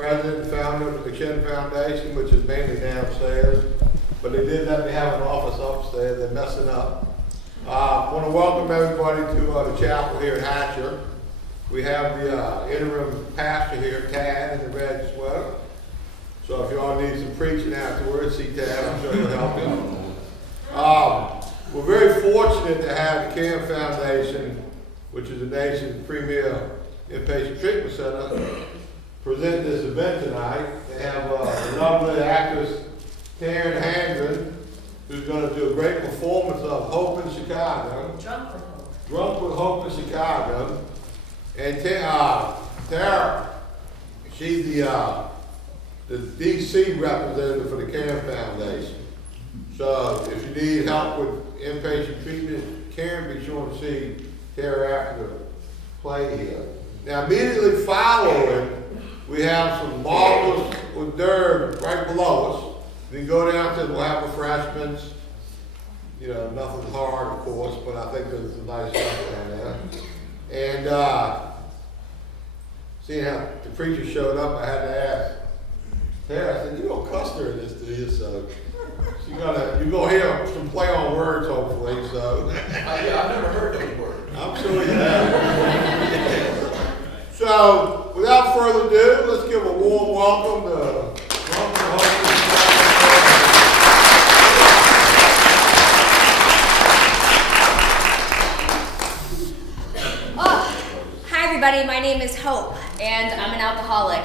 President and founder of the McShin Foundation, which is mainly downstairs, but they did let me have an office upstairs. They're messing up. I want to welcome everybody to the chapel here at Hatcher. We have the interim pastor here, Tad, in the red sweater. So if you all need some preaching afterwards, see Tad, I'm sure he'll help you. We're very fortunate to have the CAM Foundation, which is the nation's premier inpatient treatment center, present this event tonight. They have a lovely actress, Tara Handron, who's going to do a great performance of Hope in Chicago. Drunk with Hope in Chicago. And Tara, she's the DC representative for the CAM Foundation. So if you need help with inpatient treatment, Karen, be sure to see Tara after the play here. Now immediately following, we have some marvelous hors d'oeuvres right below us. You can go downstairs, we'll have refreshments. You know, nothing hard, of course, but I think there's some nice stuff down there. And seeing how the preacher showed up, I had to ask Tara, I said, you don't cuss during this, do you? So you're gonna hear some play on words, hopefully. So yeah, I've never heard those words. I'm sure you have. So without further ado, let's give a warm welcome to Drunk with Hope in Chicago. Hi everybody, my name is Hope, and I'm an alcoholic.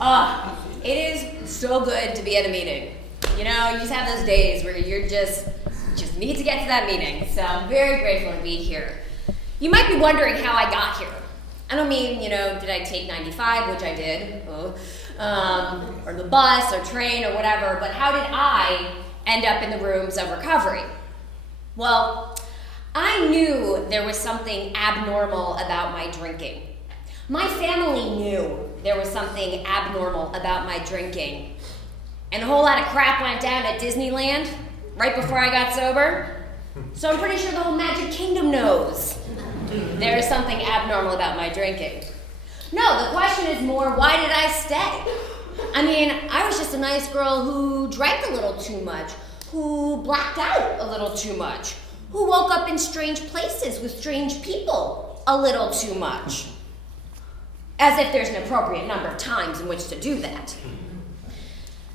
Hi! It is so good to be at a meeting. You know, you just have those days where you just need to get to that meeting. So I'm very grateful to be here. You might be wondering how I got here. I don't mean, you know, did I take 95, which I did, or the bus or train or whatever, but how did I end up in the rooms of recovery? Well, I knew there was something abnormal about my drinking. My family knew there was something abnormal about my drinking. And a whole lot of crap went down at Disneyland right before I got sober. So I'm pretty sure the whole Magic Kingdom knows there is something abnormal about my drinking. No, the question is more, why did I stay? I mean, I was just a nice girl who drank a little too much, who blacked out a little too much, who woke up in strange places with strange people a little too much. As if there's an appropriate number of times in which to do that.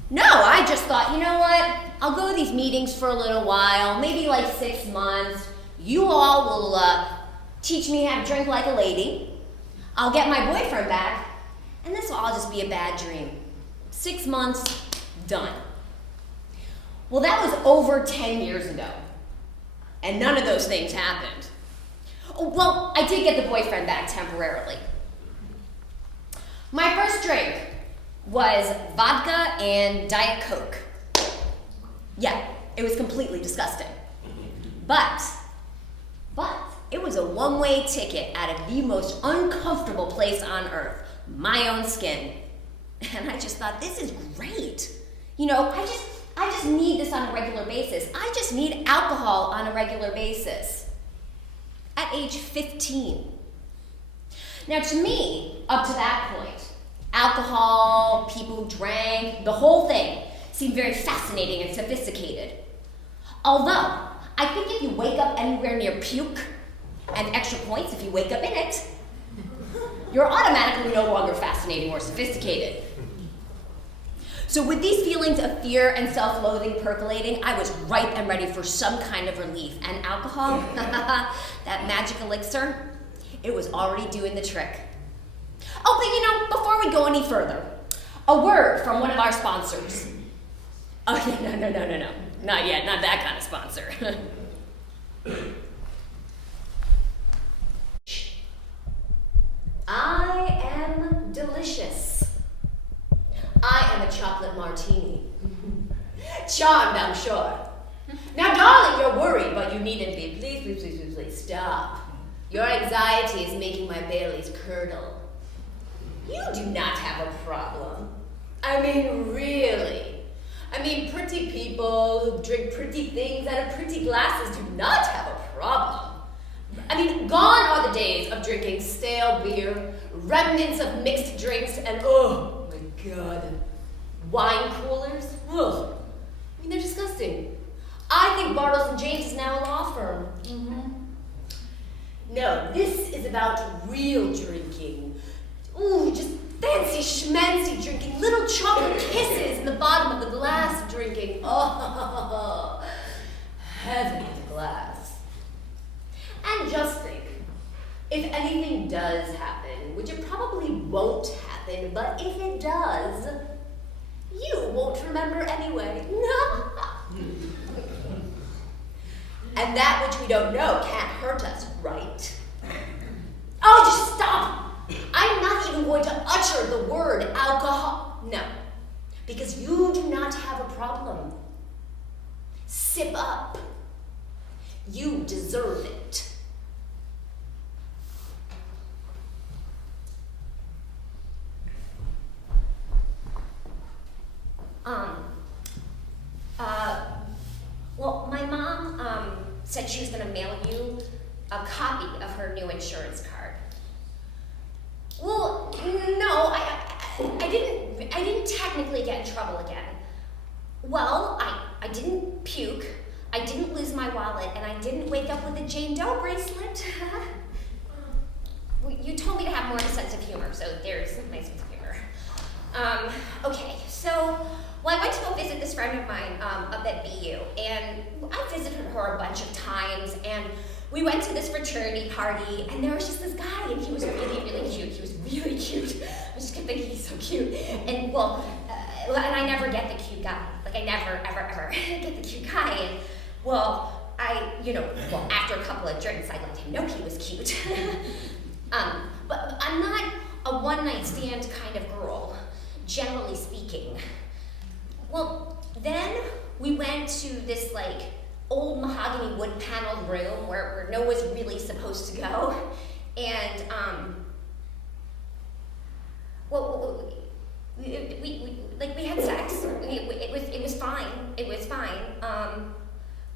No, I just thought, you know what? I'll go to these meetings for a little while, maybe like 6 months. You all will teach me how to drink like a lady. I'll get my boyfriend back, and this will all just be a bad dream. 6 months, done. Well, that was over 10 years ago, and none of those things happened. Oh, well, I did get the boyfriend back temporarily. My first drink was vodka and Diet Coke. Yeah, it was completely disgusting. But it was a one-way ticket out of the most uncomfortable place on earth, my own skin. And I just thought, this is great. You know, I just need this on a regular basis. I just need alcohol on a regular basis. At age 15. Now to me, up to that point, alcohol, people who drank, the whole thing seemed very fascinating and sophisticated. Although, I think if you wake up anywhere near puke, and extra points if you wake up in it, you're automatically no longer fascinating or sophisticated. So with these feelings of fear and self-loathing percolating, I was ripe and ready for some kind of relief. And alcohol, that magic elixir, it was already doing the trick. Oh, but you know, before we go any further, a word from one of our sponsors. Oh yeah, no. Not yet, not that kind of sponsor. I am delicious. I am a chocolate martini. Charmed, I'm sure. Now, darling, you're worried, but you needn't be. Please, stop. Your anxiety is making my Bailey's curdle. You do not have a problem. I mean, really. I mean, pretty people who drink pretty things out of pretty glasses do not have a problem. I mean, gone are the days of drinking stale beer, remnants of mixed drinks, and oh my God, wine coolers. Ugh. I mean, they're disgusting. I think Bartles and James is now a law firm. No, this is about real drinking. Ooh, just fancy schmancy drinking, little chocolate kisses in the bottom of the glass drinking. Oh, heaven in the glass. And just think, if anything does happen, which it probably won't happen, but if it does, you won't remember anyway. And that which we don't know can't hurt us, right? Oh, just stop! I'm not even going to utter the word alcohol. No, because you do not have a problem. Sip up. You deserve it. Well, my mom said she was going to mail you a copy of her new insurance card. Well, no, I didn't technically get in trouble again. Well, I didn't puke, I didn't lose my wallet, and I didn't wake up with a Jane Doe bracelet. Well, you told me to have more of a sense of humor, so there's my sense of humor. Okay, so, well, I went to go visit this friend of mine up at BU, and I visited her a bunch of times, and we went to this fraternity party, and there was just this guy, and he was really, really cute. He was really cute. I just kept thinking he's so cute. And well, and I never get the cute guy. Like I never, ever get the cute guy. And well, after a couple of drinks, I let him know he was cute. But I'm not a one-night stand kind of girl, generally speaking. Well, then we went to this old mahogany wood paneled room where no one's really supposed to go. And we had sex. It was fine. It was fine.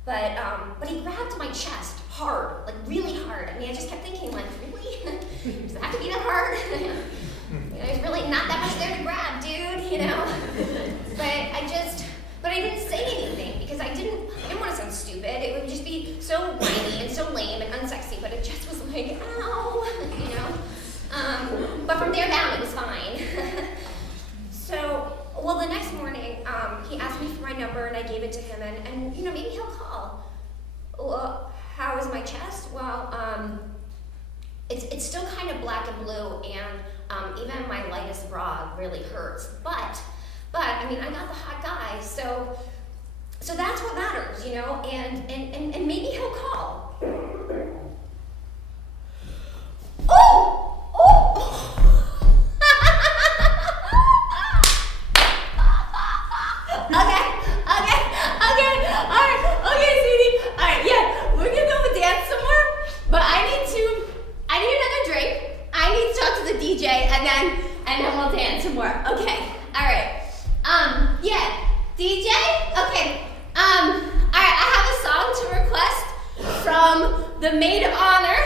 But he grabbed my chest hard, really hard. I mean, I just kept thinking, really? Does it have to be that hard? There's really not that much there to grab, dude. But I didn't say anything because I didn't want to sound stupid. It would just be so whiny and so lame and unsexy, but it just was ow, But from there down, it was fine. So, well, the next morning, he asked me for my number and I gave it to him and maybe he'll call. Well, how is my chest? Well, it's still kind of black and blue and even my lightest bra really hurts, but I mean, I got the hot guy, so that's what matters, and maybe he'll call. Okay, sweetie. All right, yeah, we're gonna go dance somewhere, but I need another drink. I need to talk to the DJ, and then we'll dance some more. Okay, all right. Yeah, DJ? Okay, all right, I have a song to request from the maid of honor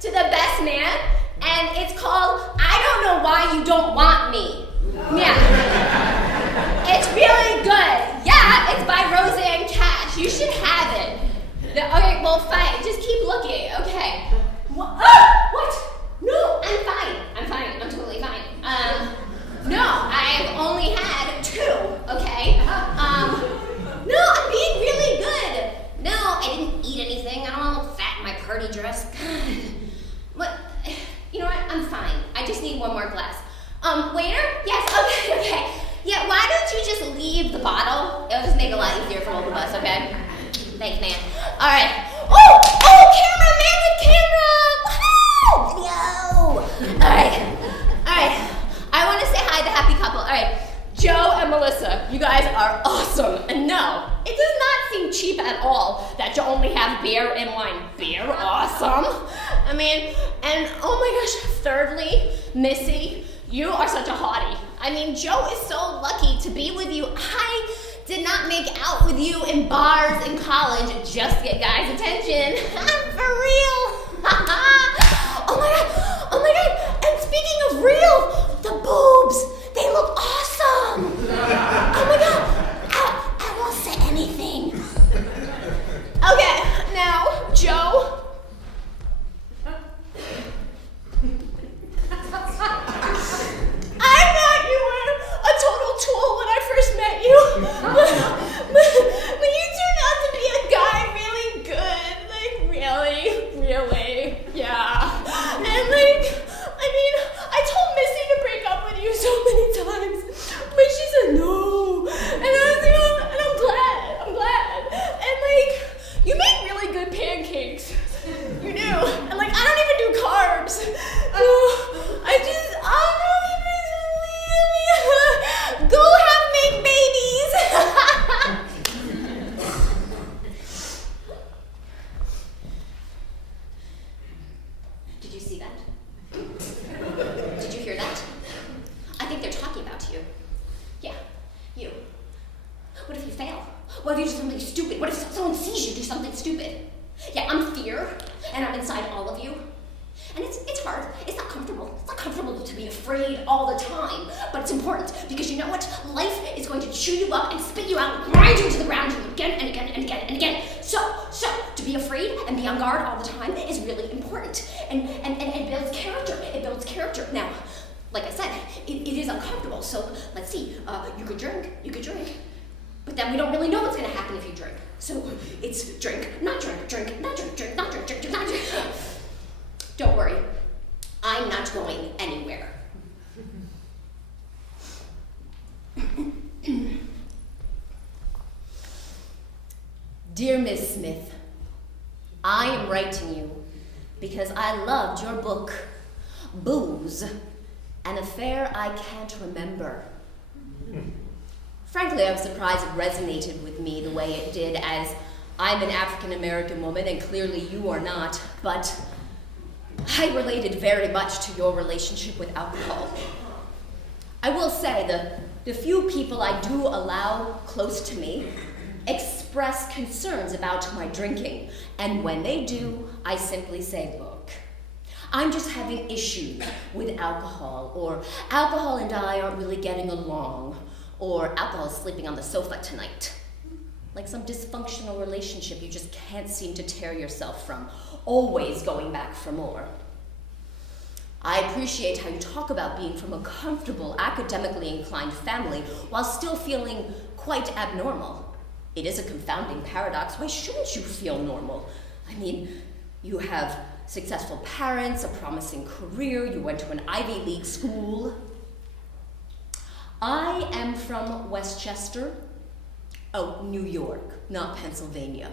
to the best man, and it's called I Don't Know Why You Don't Want Me. Yeah. It's really good. Yeah, it's by Roseanne Cash. You should have it. Okay, well, fine, just keep looking. Okay. What? No, I'm fine. I'm totally fine. No, I've only had 2, okay? No, I'm being really good. No, I didn't eat anything. I don't want to look fat in my party dress. God. But, you know what? I'm fine. I just need one more glass. Waiter? Yes, okay. Yeah, why don't you just leave the bottle? It'll just make it a lot easier for both of us, okay? Thanks, man. All right. Oh, camera, video. All right. I want to say hi to the happy couple. All right, Joe and Melissa, you guys are awesome. And no, it does not seem cheap at all that you only have beer and wine. Beer, awesome. I mean, and oh my gosh, thirdly, Missy, you are such a hottie. I mean, Joe is so lucky to be with you. I did not make out with you in bars in college just to get guys' attention. For real. Oh my god. And speaking of real. The boobs, they look awesome. Oh my God, I will say anything. Okay, now, Joe. I thought you were a total tool when I first met you. But you turned out to be a guy really good. Like, really, yeah. And like, I mean, I told Missy to break up with you so many times, but she said no. And I was like, and I'm glad. And like, you make really good pancakes. You do. And like, I don't even do carbs. So I don't know if it's go make babies. Did you see that? Did you hear that? I think they're talking about you. Yeah, you. What if you fail? What if you do something stupid? What if someone sees you do something stupid? Yeah, I'm fear, and I'm inside all of you. And it's hard. It's not comfortable. It's not comfortable to be afraid all the time. But it's important because you know what? Life is going to chew you up and spit you out and grind you to the ground again and again and again and again. So to be afraid and be on guard all the time is really important. And it builds character. It builds character. Now, like I said, it is uncomfortable. So let's see. You could drink. But then we don't really know what's going to happen if you drink. So it's drink, not drink, drink, not drink, drink, not drink, drink, not drink. Don't worry, I'm not going anywhere. Dear Miss Smith, I am writing you because I loved your book, Booze, an Affair I Can't Remember. Frankly, I was surprised it resonated with me the way it did, as I'm an African-American woman and clearly you are not, but I related very much to your relationship with alcohol. I will say the few people I do allow close to me express concerns about my drinking, and when they do, I simply say, look, I'm just having issues with alcohol, or alcohol and I aren't really getting along, or alcohol is sleeping on the sofa tonight. Like some dysfunctional relationship you just can't seem to tear yourself from, always going back for more. I appreciate how you talk about being from a comfortable, academically inclined family while still feeling quite abnormal. It is a confounding paradox. Why shouldn't you feel normal? I mean, you have successful parents, a promising career, you went to an Ivy League school. I am from Westchester, New York, not Pennsylvania.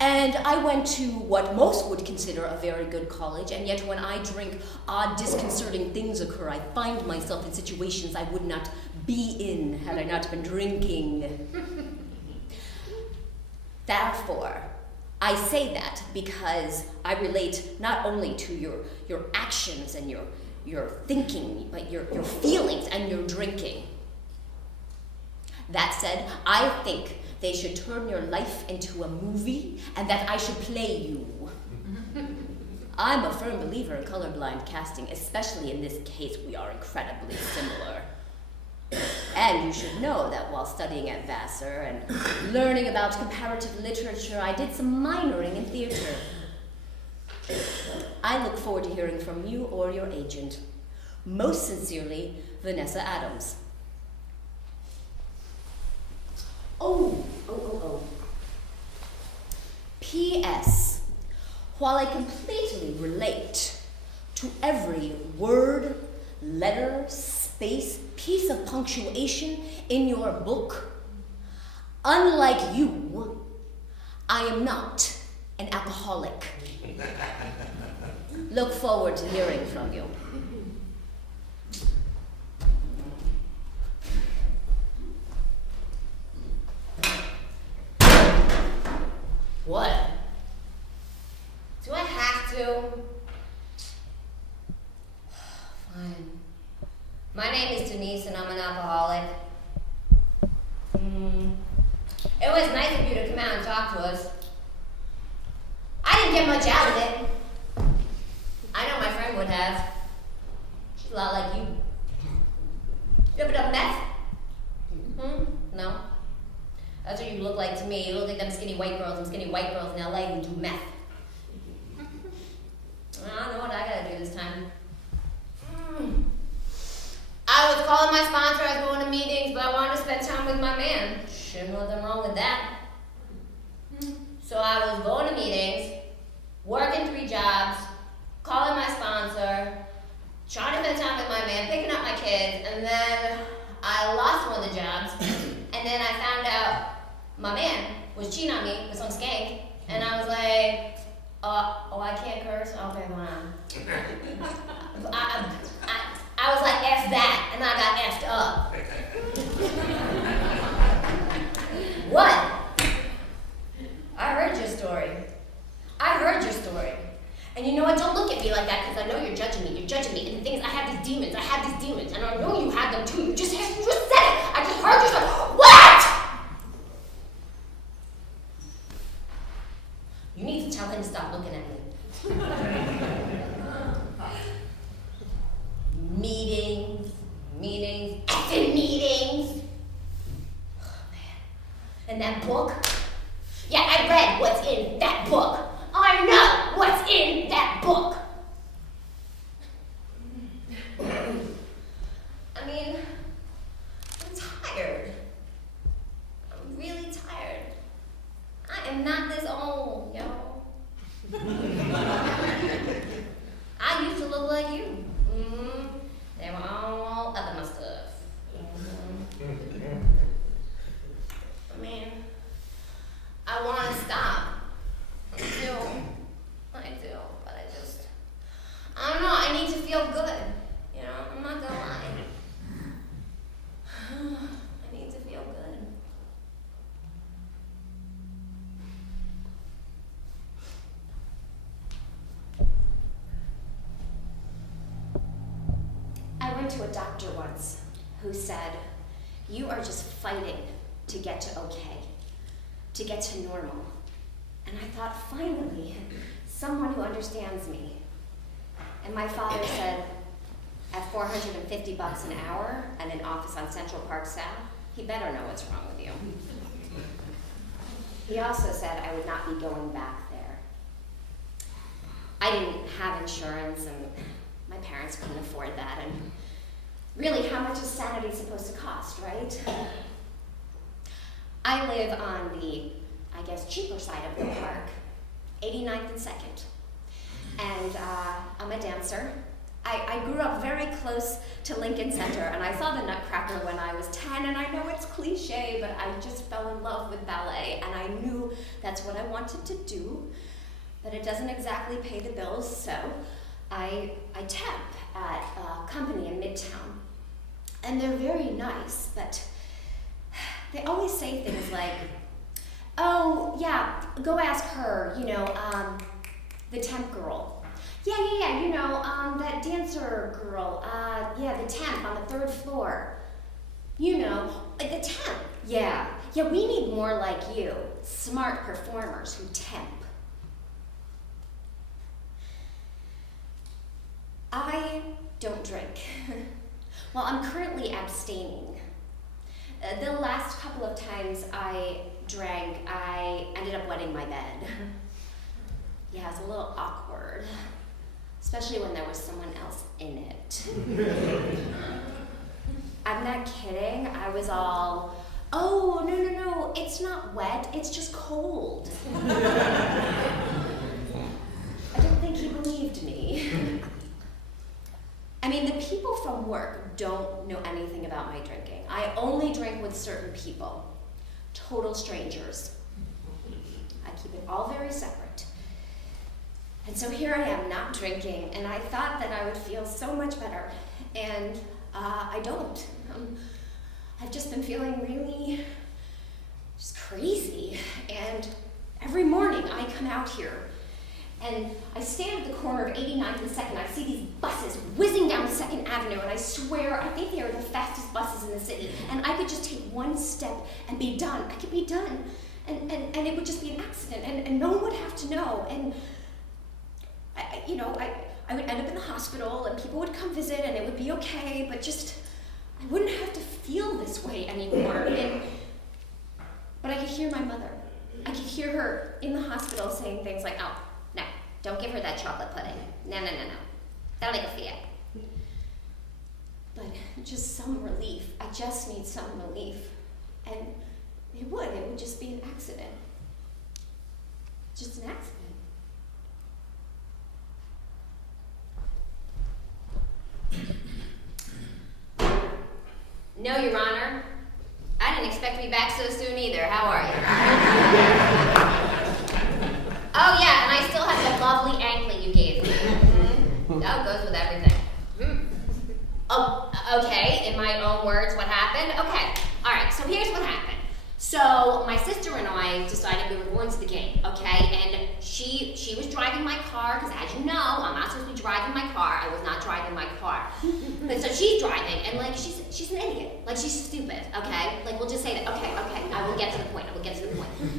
And I went to what most would consider a very good college, and yet when I drink, odd, disconcerting things occur. I find myself in situations I would not be in had I not been drinking. Therefore, I say that because I relate not only to your actions and your thinking, but your feelings and your drinking. That said, I think they should turn your life into a movie and that I should play you. I'm a firm believer in colorblind casting, especially in this case we are incredibly similar. And you should know that while studying at Vassar and learning about comparative literature, I did some minoring in theater. I look forward to hearing from you or your agent. Most sincerely, Vanessa Adams. Oh. P.S. While I completely relate to every word, letter, space, piece of punctuation in your book, unlike you, I am not an alcoholic. Look forward to hearing from you. What? Do I have to? Fine. My name is Denise and I'm an alcoholic. It was nice of you to come out and talk to us. I didn't get much out of it. I know my friend would have. A lot like you. You ever done meth? No. That's what you look like to me. You look like them skinny white girls in LA who do meth. I don't know what I gotta do this time. I was calling my sponsor, I was going to meetings, but I wanted to spend time with my man. Shouldn't nothing wrong with that. So I was going to meetings, working 3 jobs, calling my sponsor, trying to spend time with my man, picking up my kids, and then I lost one of the jobs, and then I found out my man was cheating on me with some skank, and I was like, oh, I can't curse? Okay, hold on. I was like, F that, and I got F'd up. What? I heard your story. And you know what? Don't look at me like that, because I know you're judging me. And the thing is, I have these demons, and I know you have them too. You just said it. I just heard you say, what? You need to tell him to stop looking at me. Meetings, effing meetings. Oh, man. And that book? Yeah, I read what's in that book. I know what's in that book. I mean, I'm tired. I'm really tired. I am not this old, yo. I used to look like you. They were all up in my stuff. I mean, I want to stop. I do, but I don't know, I need to feel good. You know, I'm not gonna lie. I need to feel good. I went to a doctor once who said, you are just fighting to get to okay, to get to normal. And I thought, finally, someone who understands me. And my father said, at $450 an hour and an office on Central Park South, he better know what's wrong with you. He also said I would not be going back there. I didn't have insurance, and my parents couldn't afford that, and really, how much is sanity supposed to cost, right? I live on the, I guess, cheaper side of the park, 89th and 2nd. And I'm a dancer. I grew up very close to Lincoln Center, and I saw the Nutcracker when I was 10, and I know it's cliche, but I just fell in love with ballet, and I knew that's what I wanted to do, but it doesn't exactly pay the bills, so I temp at a company in Midtown. And they're very nice, but they always say things like, oh, yeah, go ask her, you know, the temp girl. Yeah, you know, that dancer girl, yeah, the temp on the 3rd floor. You know, like the temp. Yeah, we need more like you, smart performers who temp. I don't drink. Well, I'm currently abstaining. The last couple of times I drank, I ended up wetting my bed. Yeah, it's a little awkward, especially when there was someone else in it. I'm not kidding. I was all, oh, no, it's not wet, it's just cold. I don't think he believed me. I mean, the people from work don't know anything about my drinking. I only drink with certain people, total strangers. I keep it all very separate. And so here I am, not drinking, and I thought that I would feel so much better, and I don't. I've just been feeling really just crazy, and every morning I come out here, and I stand at the corner of 89th and 2nd. I see these buses whizzing down 2nd Avenue, and I swear, I think they are the fastest buses in the city. And I could just take one step and be done. I could be done. And it would just be an accident, and no one would have to know. And, I would end up in the hospital and people would come visit and it would be okay, but just, I wouldn't have to feel this way anymore. But I could hear my mother. I could hear her in the hospital saying things like, oh, no, don't give her that chocolate pudding. No. That'll make her feel. But just some relief. I just need some relief. And it would just be an accident. Just an accident. No, Your Honor. I didn't expect to be back so soon either. How are you? Oh yeah, and I still have that lovely anklet you gave me. Mm-hmm. That goes with everything. Mm-hmm. Oh, okay, in my own words, what happened? Okay, all right, so here's what happened. So my sister and I decided we were going to the game, okay? And she was driving my car, because as you know, I'm not supposed to be driving my car. I was not driving my car. But so she's driving, and like she's an idiot. Like she's stupid, okay? Like we'll just say that, okay, I will get to the point,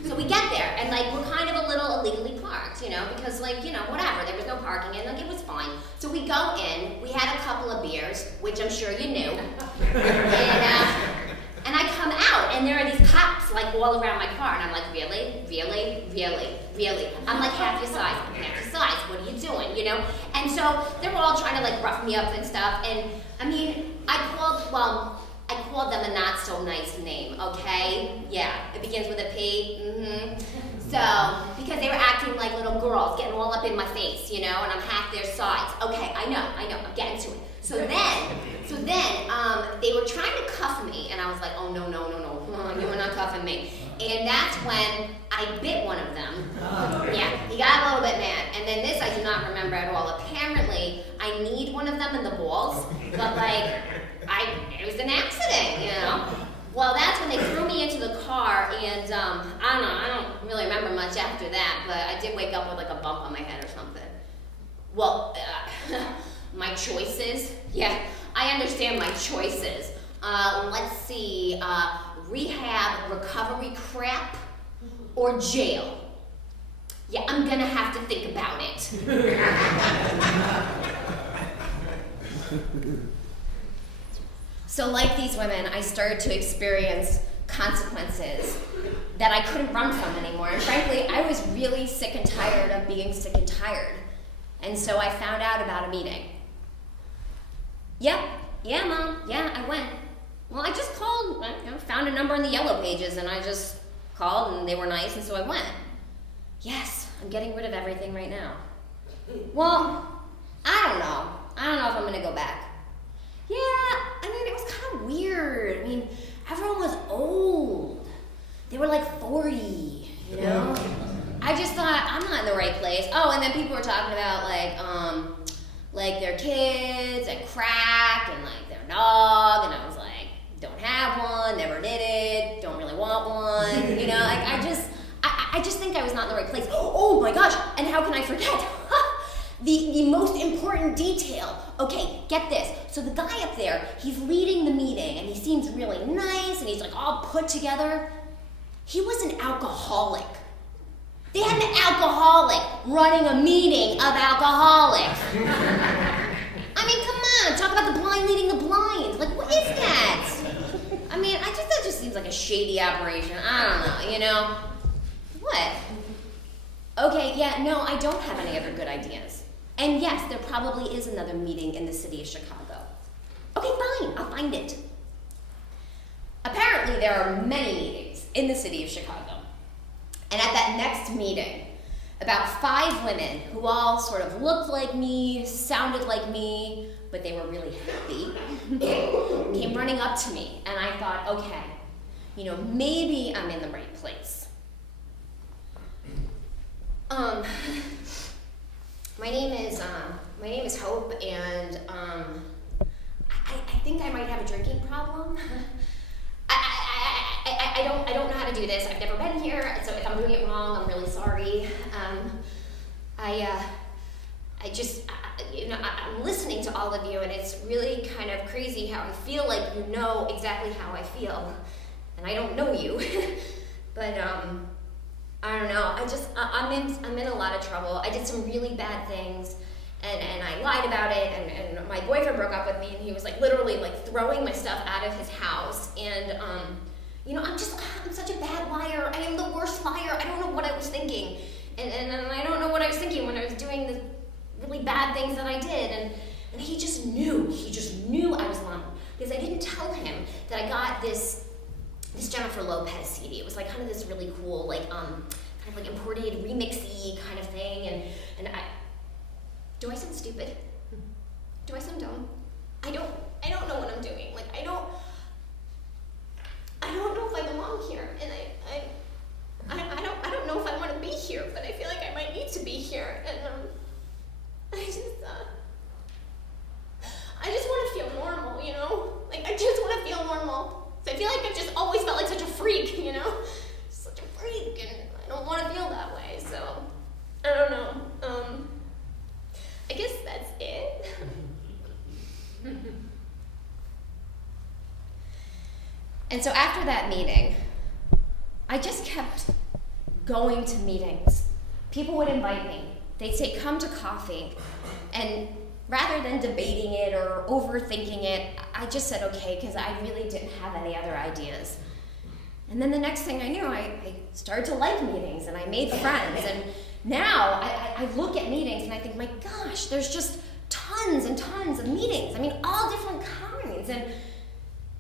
So we get there, and like we're kind of a little illegally parked, because like, whatever, there was no parking, and like it was fine. So we go in, we had a couple of beers, which I'm sure you knew. And I come out, and there are these cops, like, all around my car, and I'm like, really? I'm like half your size, what are you doing, And so they're all trying to, like, rough me up and stuff, and, I mean, I called them a not-so-nice name, okay? Yeah, it begins with a P, So, because they were acting like little girls, getting all up in my face, and I'm half their size. Okay, I know, I'm getting to it. So then, they were trying to cuff me, and I was like, oh, no, you are not cuffing me. And that's when I bit one of them. Yeah, he got a little bit mad. And then this I do not remember at all. Apparently, I kneed one of them in the balls, but like, it was an accident, Well, that's when they threw me into the car, and I don't really remember much after that, but I did wake up with like a bump on my head or something. Well, my choices? Yeah, I understand my choices. Let's see, rehab, recovery crap, or jail. Yeah, I'm gonna have to think about it. So like these women, I started to experience consequences that I couldn't run from anymore. And frankly, I was really sick and tired of being sick and tired. And so I found out about a meeting. Yep, yeah, Mom, yeah, I went. Well, I just called, found a number in the yellow pages, and I just called, and they were nice, and so I went. Yes, I'm getting rid of everything right now. Well, I don't know if I'm gonna go back. Yeah, I mean, it was kind of weird. I mean, everyone was old. They were like 40, I just thought, I'm not in the right place. Oh, and then people were talking about like their kids and crack and like their dog, and I was like, don't have one, never did it, don't really want one, I just think I was not in the right place. Oh my gosh, and how can I forget? The most important detail. Okay, get this. So the guy up there, he's leading the meeting, and he seems really nice, and he's like all put together. He was an alcoholic. They had an alcoholic running a meeting of alcoholics. I mean, come on, talk about the blind leading the blind. Like, what is that? I mean, that just seems like a shady operation. I don't know, What? Okay, yeah, no, I don't have any other good ideas. And yes, there probably is another meeting in the city of Chicago. Okay, fine, I'll find it. Apparently, there are many meetings in the city of Chicago. And at that next meeting, about 5 women who all sort of looked like me, sounded like me, but they were really happy, came running up to me. And I thought, okay, maybe I'm in the right place. My name is Hope, and I think I might have a drinking problem. I don't know how to do this. I've never been here, so if I'm doing it wrong, I'm really sorry. I'm listening to all of you, and it's really kind of crazy how I feel like you know exactly how I feel, and I don't know you. But I don't know. I'm in a lot of trouble. I did some really bad things, and I lied about it, and my boyfriend broke up with me, and he was like literally like throwing my stuff out of his house, and I'm such a bad liar. I am the worst liar. I don't know what I was thinking, and I don't know what I was thinking when I was doing the really bad things that I did, and he just knew I was lying, because I didn't tell him that I got this Jennifer Lopez CD. It was like kind of this really cool, like kind of like imported remixy kind of thing, and do I sound stupid? Do I sound dumb? I don't know what I'm doing. Like I don't know if I belong here, and I don't know if I want to be here, but I feel like I might need to be here, and I just want to feel normal, you know? Like, I just want to feel normal. So I feel like I've just always felt like such a freak, you know? Such a freak, and I don't want to feel that way, so I don't know. I guess that's it. And so after that meeting, I just kept going to meetings. People would invite me. They'd say, come to coffee. And rather than debating it or overthinking it, I just said okay, because I really didn't have any other ideas. And then the next thing I knew, I started to like meetings, and I made friends. And now I look at meetings and I think, my gosh, there's just tons and tons of meetings. I mean, all different kinds. And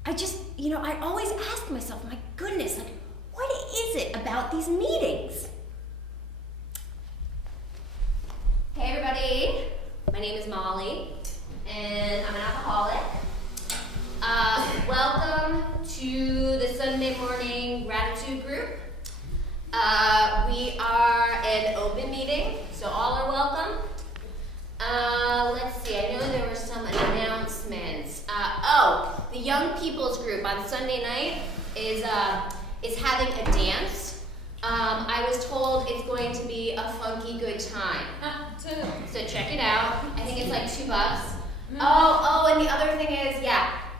I just, I always ask myself, my goodness, like, what is it about these meetings? Hey everybody, my name is Molly, and I'm an alcoholic. Welcome to the Sunday morning gratitude group. We are an open meeting, so all are welcome. Let's see, I know there were some announcements. The young people's group on Sunday night is having a dance. I was told it's going to be a funky good time. So check it out. I think it's like $2. Oh, and the other thing is,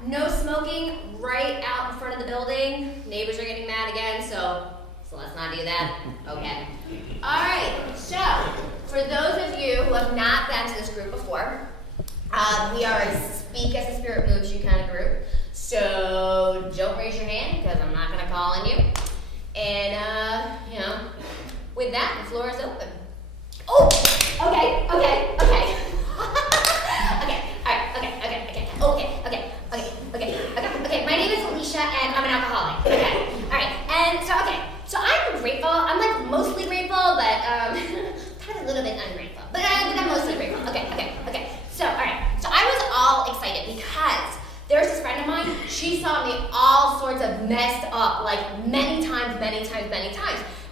no smoking right out in front of the building. Neighbors are getting mad again, so let's not do that. Okay. All right, so for those of you who have not been to this group before, we are a speak as the spirit moves you kind of group. So don't raise your hand, because I'm not going to call on you. And, with that, the floor is open. Oh, okay. Okay, my name is Alicia, and I'm an alcoholic. Okay, all right, and so I'm grateful. I'm like mostly grateful, but kind of a little bit ungrateful. But I'm mostly grateful. Okay. So, all right, so I was all excited because there's this friend of mine. She saw me all sorts of messed up, like many times.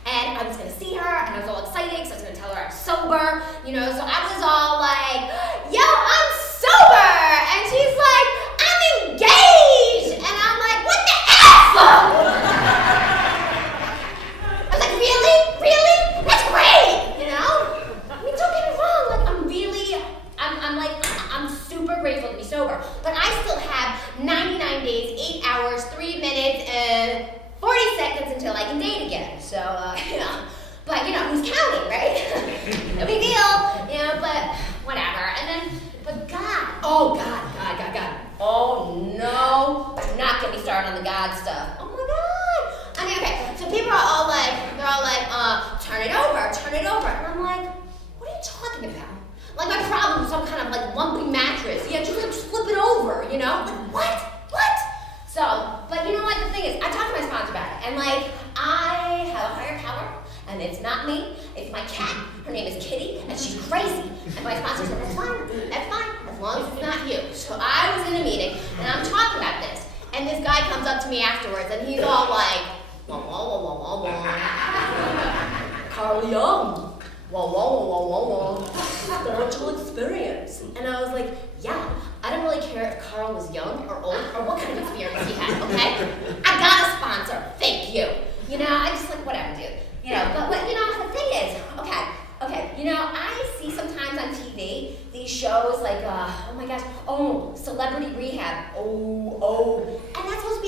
And I was gonna see her, and I was all excited because I was gonna tell her I'm sober, so I was all like, yo, I'm sober! And she's like, I'm engaged! And I'm like, what the F? I was like, really? That's great, I mean, don't get me wrong, like, I'm super grateful to be sober, but I still have 99 days, 8 hours, 3 minutes, and 40 seconds until I can date again. So, but who's counting, right? No big deal, but whatever. And then, but God. Oh no, not get me started on the God stuff. Oh my God. I mean, okay, so people are all like, turn it over. And I'm like, what are you talking about? Like my problem is some kind of like lumpy mattress. Yeah, just flip it over, Like, what? So, but you know what, the thing is, I talked to my sponsor about it, and like, I have a higher power, and it's not me, it's my cat. Her name is Kitty, and she's crazy. And my sponsor said, that's fine, as long as it's not you. So I was in a meeting, and I'm talking about this, and this guy comes up to me afterwards, and he's all like, wah. Carl Young, wah. Spiritual experience. And I was like, yeah. I don't really care if Carl was young or old or what kind of experience he had, okay? I got a sponsor, thank you. I just like, whatever, dude. But the thing is, okay, I see sometimes on TV, these shows like, oh my gosh, Celebrity Rehab, and that's supposed to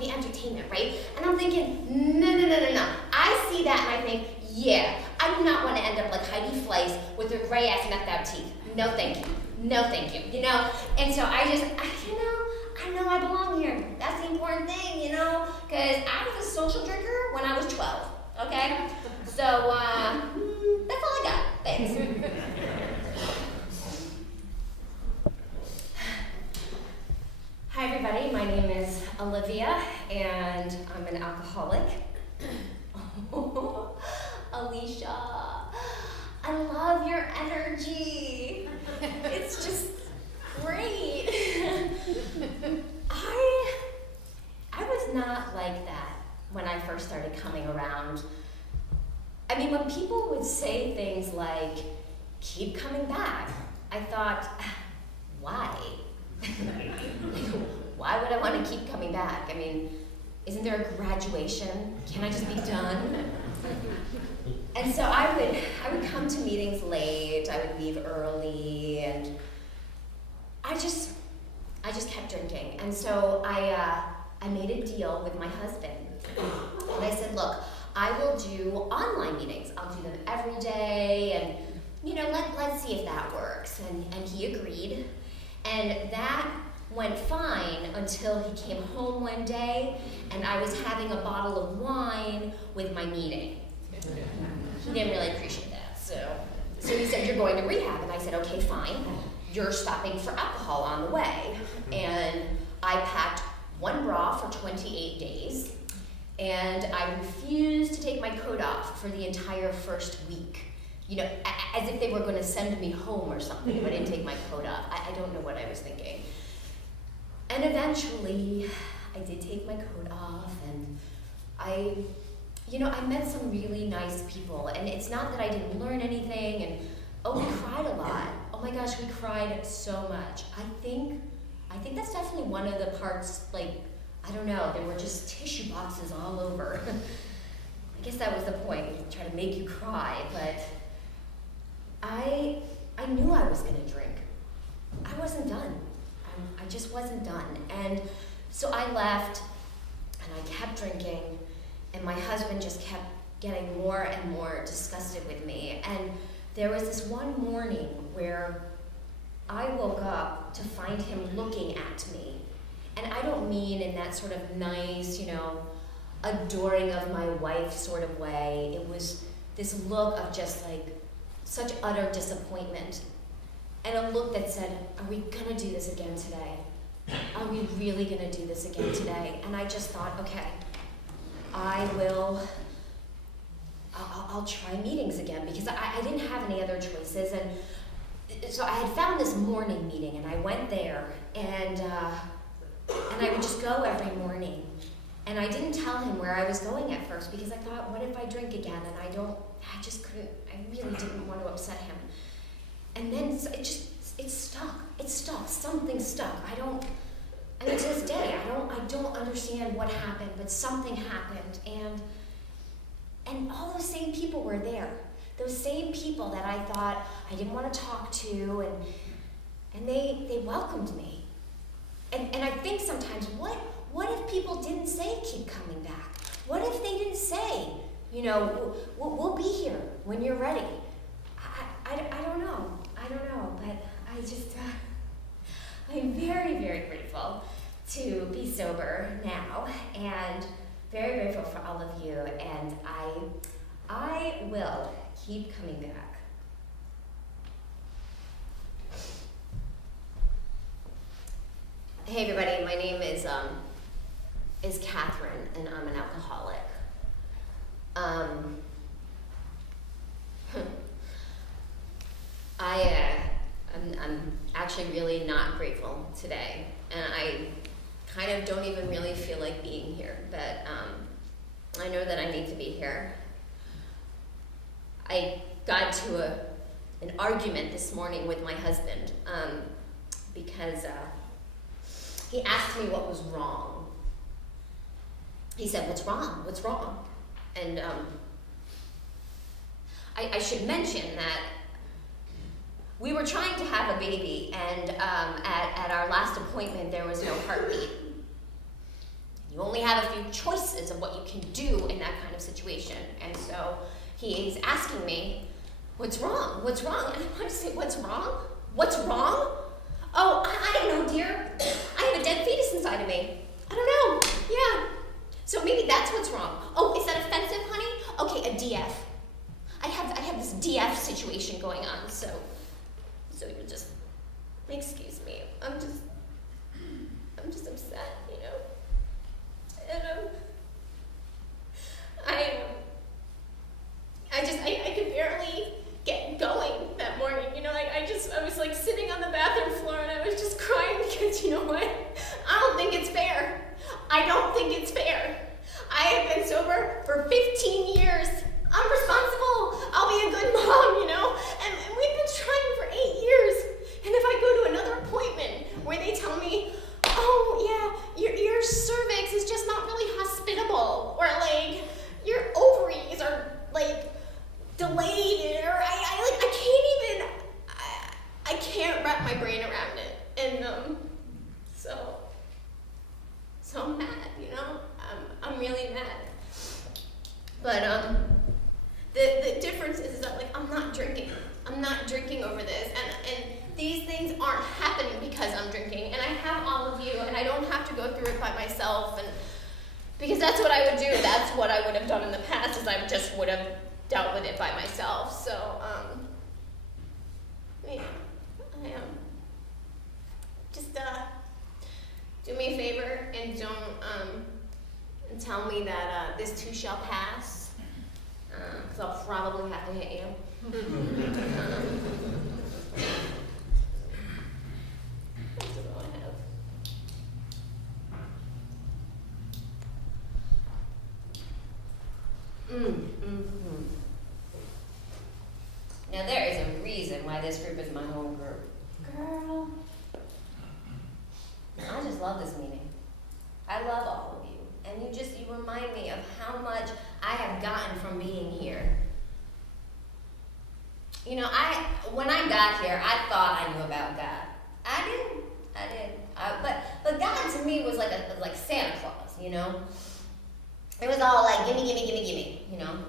be entertainment, right? And I'm thinking, no. I see that and I think, yeah, I do not want to end up like tidy flies with their gray ass knocked out teeth. No thank you. No thank you. You know? And so I know I belong here. That's the important thing, you know? Because I was a social drinker when I was 12. Okay? So, that's all I got. Thanks. Hi everybody, my name is Olivia, and I'm an alcoholic. Alicia, I love your energy. It's just great. I was not like that when I first started coming around. I mean, when people would say things like, keep coming back, I thought, why? Why would I want to keep coming back? I mean, isn't there a graduation? Can I just be done? And so I would come to meetings late, I would leave early, and I just kept drinking. And so I made a deal with my husband. And I said, look, I will do online meetings. I'll do them every day, and you know, let's see if that works. And he agreed. And that went fine until he came home one day and I was having a bottle of wine with my meeting. He didn't really appreciate that. So he said, you're going to rehab. And I said, okay, fine. You're stopping for alcohol on the way. And I packed one bra for 28 days. And I refused to take my coat off for the entire first week. You know, as if they were going to send me home or something if I didn't take my coat off. I don't know what I was thinking. And eventually, I did take my coat off, and I met some really nice people. And it's not that I didn't learn anything, and we cried a lot. Oh my gosh, we cried so much. I think that's definitely one of the parts, like, I don't know, there were just tissue boxes all over. I guess that was the point, try to make you cry, but I knew I was gonna drink. I wasn't done. I just wasn't done. And so I left and I kept drinking, and my husband just kept getting more and more disgusted with me. And there was this one morning where I woke up to find him looking at me. And I don't mean in that sort of nice, you know, adoring of my wife sort of way. It was this look of just like such utter disappointment. And a look that said, are we gonna do this again today? Are we really gonna do this again today? And I just thought, okay, I'll try meetings again, because I didn't have any other choices. And so I had found this morning meeting, and I went there, and I would just go every morning. And I didn't tell him where I was going at first, because I thought, what if I drink again? And I really didn't want to upset him. And then it stuck, something stuck. To this day, I don't understand what happened, but something happened, and all those same people were there. Those same people that I thought I didn't want to talk to, and they welcomed me. And I think sometimes, what if people didn't say keep coming back? What if they didn't say, you know, we'll be here when you're ready? I don't know, but I'm very, very grateful to be sober now, and very grateful for all of you, and I will keep coming back. Hey everybody, my name is Catherine, and I'm an alcoholic. I'm actually really not grateful today, and I kind of don't even really feel like being here, but I know that I need to be here. I got to an argument this morning with my husband because he asked me what was wrong. He said, what's wrong? What's wrong? And I should mention that we were trying to have a baby, and at our last appointment, there was no heartbeat. You only have a few choices of what you can do in that kind of situation. And so he's asking me, What's wrong? What's wrong? And I want to say, what's wrong? What's wrong? Oh, I don't know, dear. I have a dead fetus inside of me. I don't know. Yeah. So maybe that's what's wrong. Oh, is that offensive, honey? Okay, a DF. I have this DF situation going on, so you just excuse me. I'm just upset, you know. And I could barely get going that morning, you know. I was like sitting on the bathroom floor and I was just crying because, you know what? I don't think it's fair. I don't think it's fair. I have been sober for 15 years. I'm responsible. I'll be a good mom, you know. And we've been trying for 8 years. And if I go to another appointment where they tell me, oh yeah, your cervix is just not really hospitable, or like your ovaries are like delayed, or I can't wrap my brain around it, and so I'm mad, you know. I'm really mad, but the difference is that like I'm not drinking over this, and these things aren't happening because I'm drinking, and I have all of you, and I don't have to go through it by myself, and because that's what I would do. That's what I would have done in the past, is I just would have dealt with it by myself. So yeah, I am. Just do me a favor and don't and tell me that this too shall pass, because I'll probably have to hit you. That's all I have. Now there is a reason why this group is my home group. Girl, I just love this meeting. I love all of you. And you remind me of how much I have gotten from being here. You know, when I got here, I thought I knew about God. I did. But God to me was like Santa Claus, you know? It was all like, gimme, you know?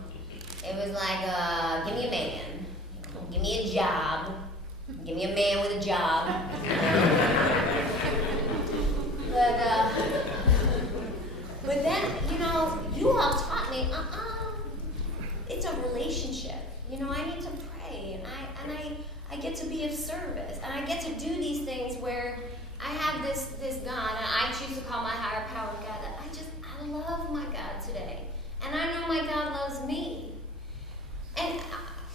It was like, give me a man. Give me a job. Give me a man with a job. But then, you know, you all taught me, it's a relationship. You know, I need to pray, and I get to be of service, and I get to do these things where I have this God, and I choose to call my higher power God. I love my God today, and I know my God loves me. And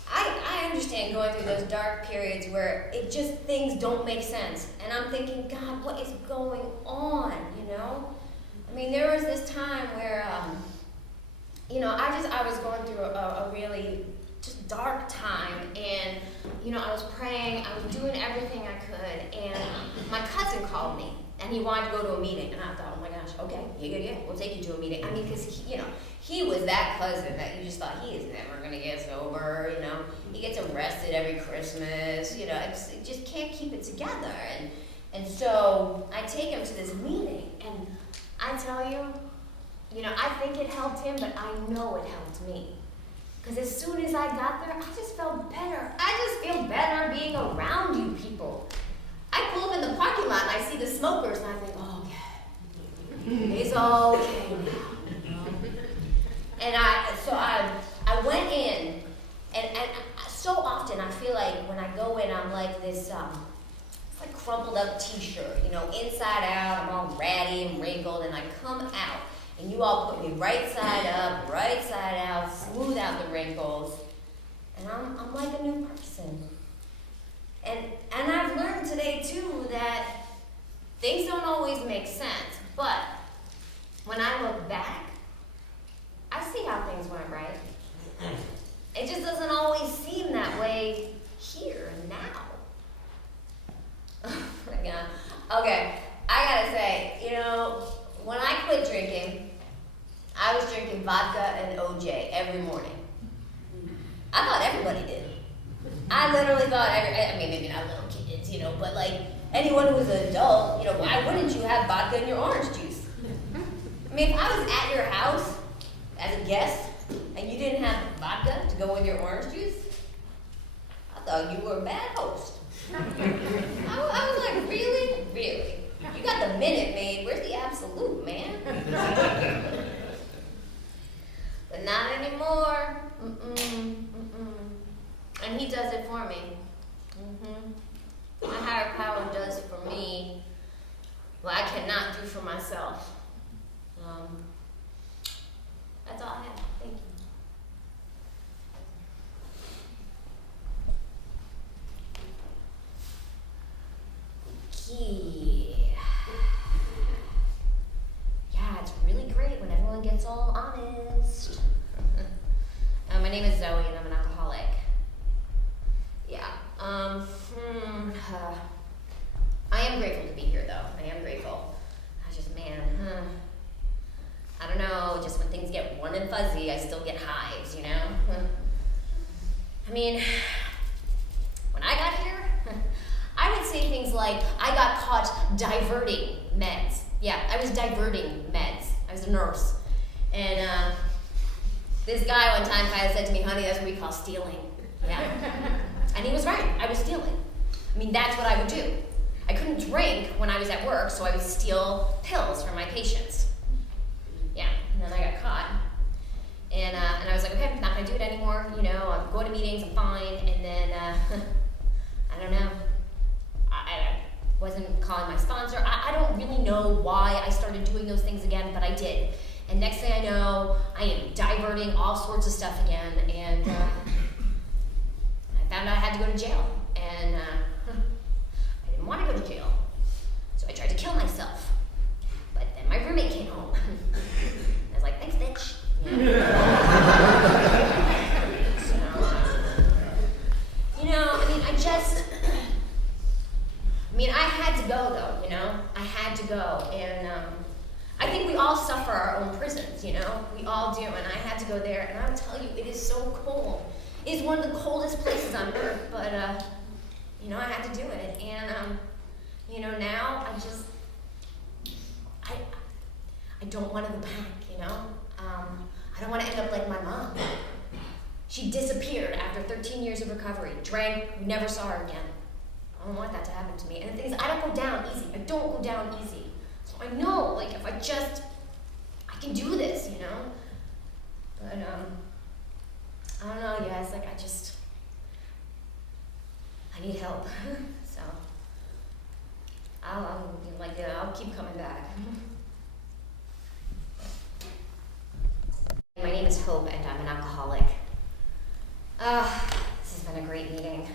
I understand going through those dark periods where things don't make sense, and I'm thinking, God, what is going on, you know? I mean, there was this time where, you know, I was going through a really just dark time, and, you know, I was praying, I was doing everything I could, and my cousin called me, and he wanted to go to a meeting, and I thought, oh my gosh, okay, yeah, we'll take you to a meeting. I mean, because, you know, he was that cousin that you just thought, he is never going to get sober, you know. He gets arrested every Christmas, you know, just can't keep it together. And so I take him to this meeting, and I tell you know, I think it helped him, but I know it helped me. Because as soon as I got there, I just felt better. I just feel better being around you people. I pull up in the parking lot, and I see the smokers, and I think, oh, okay, it's okay now. And I went in, and so often I feel like when I go in, I'm like this, it's like crumpled up t-shirt, you know, inside out, I'm all ratty and wrinkled, and I come out, and you all put me right side up, right side out, smooth out the wrinkles, and I'm like a new person. And I've learned today too that things don't always make sense, but when I look back, I see how things went right. It just doesn't always seem that way here and now. Oh my God. Okay, I gotta say, you know, when I quit drinking, I was drinking vodka and OJ every morning. I thought everybody did. I literally thought I mean, maybe not little kids, you know, but like anyone who was an adult, you know, why wouldn't you have vodka in your orange juice? I mean, if I was at your house as a guest and you didn't have vodka to go with your orange juice, thought you were a bad host. I was like, really? Really? You got the minute made. Where's the absolute, man? But not anymore. And he does it for me. My higher power does for me what I cannot do for myself. That's all I have. Thank you. Yeah, it's really great when everyone gets all honest. My name is Zoe and I'm an alcoholic. Yeah. I am grateful to be here though. I am grateful. I just, I don't know, just when things get warm and fuzzy, I still get hives, you know? I mean, when I got here, I would say things like, I got caught diverting meds. Yeah, I was diverting meds. I was a nurse. And this guy one time kind of said to me, honey, that's what we call stealing. Yeah. And he was right, I was stealing. I mean, that's what I would do. I couldn't drink when I was at work, so I would steal pills from my patients. Yeah, and then I got caught. And I was like, okay, I'm not gonna do it anymore. You know, I'm going to meetings, I'm fine. And then, I don't know. I wasn't calling my sponsor. I don't really know why I started doing those things again, but I did. And next thing I know, I am diverting all sorts of stuff again. And I found out I had to go to jail. And I didn't want to go to jail. So I tried to kill myself. But then my roommate came home. I was like, thanks, bitch. So, you know, I had to go though, you know? I had to go. And I think we all suffer our own prisons, you know? We all do. And I had to go there. And I'll tell you, it is so cold. It's one of the coldest places on earth. But, you know, I had to do it. And, you know, now I don't want to go back, you know? I don't want to end up like my mom. She disappeared after 13 years of recovery, drank, we never saw her again. I don't want that to happen to me. And the thing is, I don't go down easy. I don't go down easy. So I know, like, if I can do this, you know? But, I don't know, guys, like, I need help. So, I'll keep coming back. My name is Hope, and I'm an alcoholic. This has been a great meeting.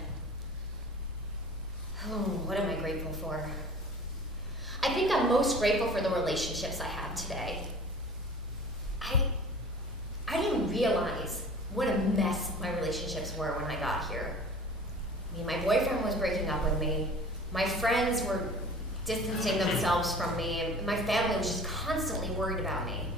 Oh, what am I grateful for? I think I'm most grateful for the relationships I have today. I didn't realize what a mess my relationships were when I got here. I mean, my boyfriend was breaking up with me. My friends were distancing themselves from me, and my family was just constantly worried about me.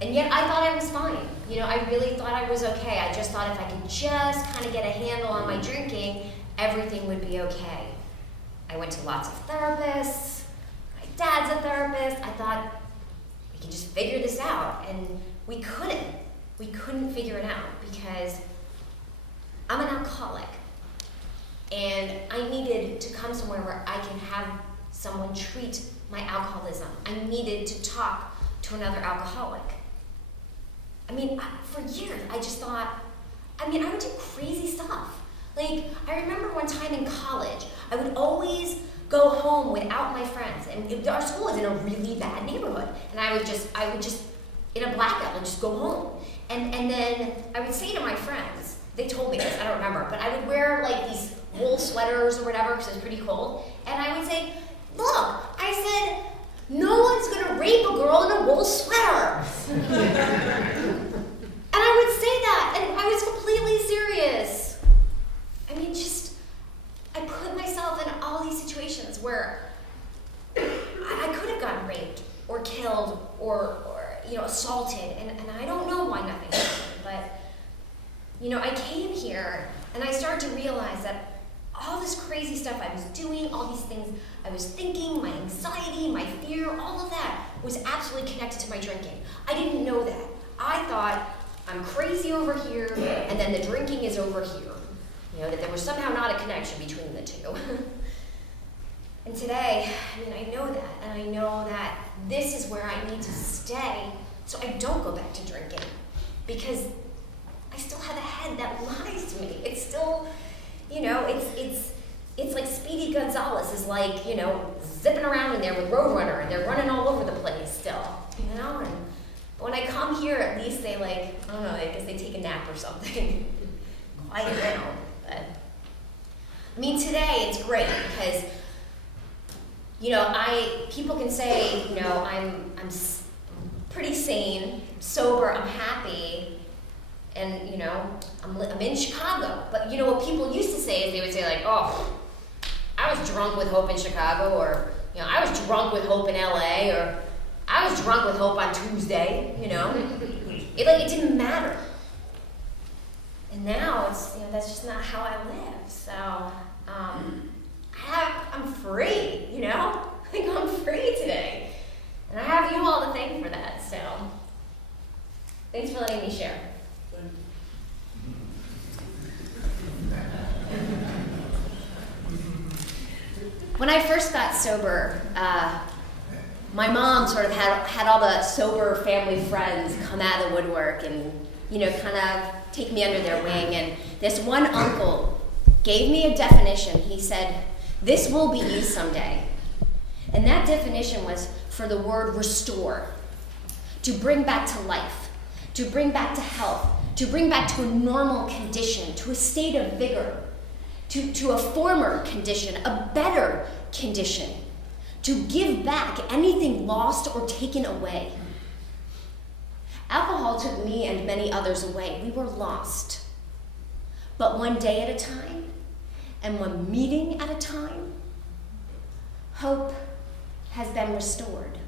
And yet I thought I was fine. You know, I really thought I was okay. I just thought if I could just kind of get a handle on my drinking, everything would be okay. I went to lots of therapists. My dad's a therapist. I thought we can just figure this out. And we couldn't. We couldn't figure it out because I'm an alcoholic. And I needed to come somewhere where I can have someone treat my alcoholism. I needed to talk to another alcoholic. I mean, for years, I just thought, I would do crazy stuff. Like, I remember one time in college, I would always go home without my friends. And our school was in a really bad neighborhood. And I would just, in a blackout, I'd just go home. And then I would say to my friends, they told me this, I don't remember, but I would wear like these wool sweaters or whatever because it was pretty cold. And I would say, look, I said, no one's gonna rape a girl in a wool sweater. And I would say that, and I was completely serious. I mean, I put myself in all these situations where I could have gotten raped or killed or assaulted, and I don't know why nothing happened, but, I came here and I started to realize that all this crazy stuff I was doing, all these things I was thinking, my anxiety, my fear, all of that was absolutely connected to my drinking. I didn't know that. I thought I'm crazy over here, and then the drinking is over here, that there was somehow not a connection between the two. And today, I know that, and I know that this is where I need to stay so I don't go back to drinking, because I still have a head that lies to me. It's still, it's like Speedy Gonzalez is like, zipping around in there with Roadrunner, and they're running all over the place still, and when I come here, at least they I guess they take a nap or something. Quiet down. But today it's great because, people can say, I'm pretty sane, sober, I'm happy, and I'm in Chicago. But what people used to say is they would say oh, I was drunk with Hope in Chicago, or I was drunk with Hope in LA, or I was drunk with Hope on Tuesday. It didn't matter. And now it's that's just not how I live. So I'm free. I'm free today, and I have you all to thank for that. So thanks for letting me share. When I first got sober, my mom sort of had all the sober family friends come out of the woodwork and, kind of take me under their wing. And this one uncle gave me a definition. He said, "This will be you someday." And that definition was for the word restore, to bring back to life, to bring back to health, to bring back to a normal condition, to a state of vigor, to a former condition, a better condition, to give back anything lost or taken away. Alcohol took me and many others away. We were lost. But one day at a time, and one meeting at a time, hope has been restored.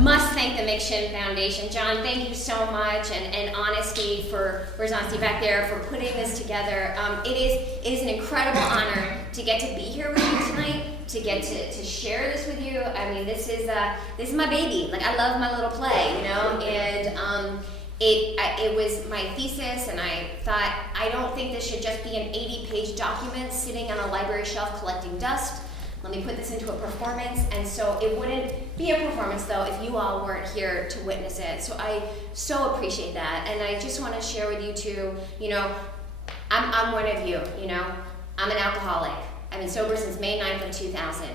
Must thank the McShin Foundation. John, thank you so much, and Honesty where's Honesty back there, for putting this together. It is an incredible honor to get to be here with you tonight, to get to share this with you. This is my baby. I love my little play, and it was my thesis, and I thought, I don't think this should just be an 80-page document sitting on a library shelf collecting dust. Let me put this into a performance. And so it wouldn't be a performance, though, if you all weren't here to witness it. So I so appreciate that. And I just want to share with you too, I'm one of you, I'm an alcoholic. I've been sober since May 9th of 2000,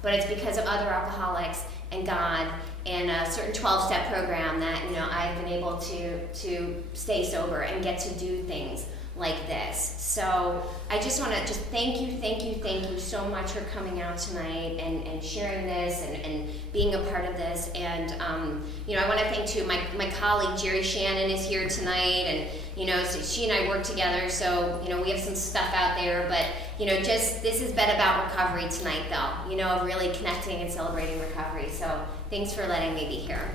but it's because of other alcoholics and God and a certain 12-step program that, I've been able to stay sober and get to do things like this. So I just want to thank you so much for coming out tonight and sharing this and being a part of this. And I want to thank too my colleague Jerry Shannon is here tonight, and so she and I work together. So we have some stuff out there, but this has been about recovery tonight, though. Of really connecting and celebrating recovery. So thanks for letting me be here.